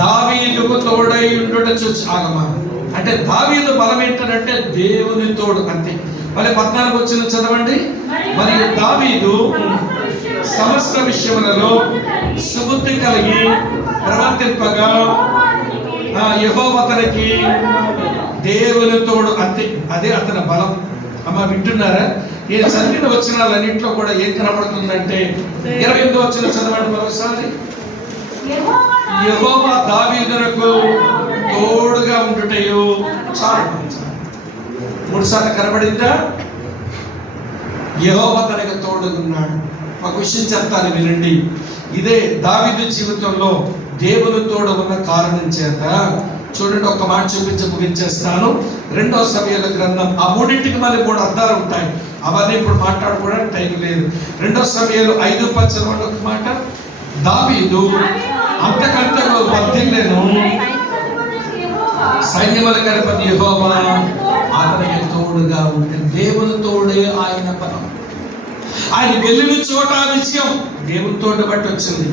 దావీదుకు తోడై ఉండుట చూచి ఆగమా అంటే దావీదు బలం ఏంటంటే దేవుని తోడు అంతే. మళ్ళీ 14 వచ్చిన చదవండి. మరియు దావీదు సమస్త విషయములలో సుబుద్ధి కలిగి ప్రవర్తింపగా యెహోవా అతనికి దేవుని తోడు అంతే. అదే అతని బలం. అమ్మ వింటున్నారా? ఈ చదివిన వచనాలన్నింటిలో కూడా ఏం కనబడుతుందంటే 28 వచ్చిన చదవండి మరోసారి. యెహోవా దావీదునకు తోడుగా ఉండుటయు చాలు. 3 సార్లు కనబడిందా? యెహోవా తనకు తోడుగున్నాడు. ఒక విషయం చెప్తాను వినండి. ఇదే దావీదు జీవితంలో దేవుని తోడు ఉన్న కారణం చేత చూడండి, ఒక మాట చూపించి ముగించేస్తాను. 2వ సమూయేలు గ్రంథం, ఆ మూడింటికి మళ్ళీ 3 అర్థాలు ఉంటాయి. అవన్నీ ఇప్పుడు మాట్లాడుకోవడానికి టైం లేదు. 2వ సమూయేలు 5:10 ఒక మాట. దావీదు అంతకంతకు వర్ధిల్లెను, సైన్యములకు అధిపతి యెహోవా అతనికి తోడుగా ఉంటుంది. దేవుని తోడే ఆయన బలం. ఆయన వెళ్ళిన చోట విజయం దేవుని తోడు బట్టి వచ్చింది.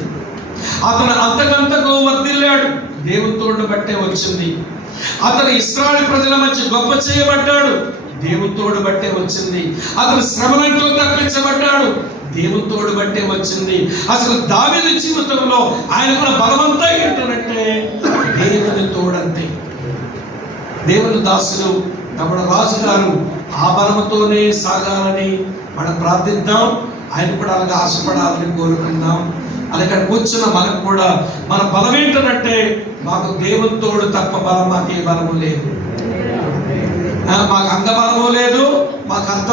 అతను అంతకంతకు వర్ధిల్లాడు, దేవుని తోడు బట్టే వచ్చింది. అతను ఇశ్రాయేలు ప్రజల మధ్య గొప్ప చేయబడ్డాడు, దేవుని తోడు బట్టే వచ్చింది. అతను శ్రమలంటూ తప్పించబడ్డాడు, దేవుని తోడు బట్టే వచ్చింది. అసలు దావీదు జీవితంలో ఆయనకున్న బలమంతా ఏంటంటే దేవుని తోడంతే. దేవుని దాసులు తమ రాజు గారు ఆ బలముతోనే సాగాలని మనం ప్రార్థిద్దాం. ఆయన కూడా అలాగే ఆశపడాలని కోరుకుందాం. అలాగే కూర్చున్న మనకు కూడా మన బలం ఏంటంటే మాకు దేవుని తోడు తప్ప బలం మాకు ఏ బలము లేదు. మాకు అంగబలము లేదు, మాకు అర్థం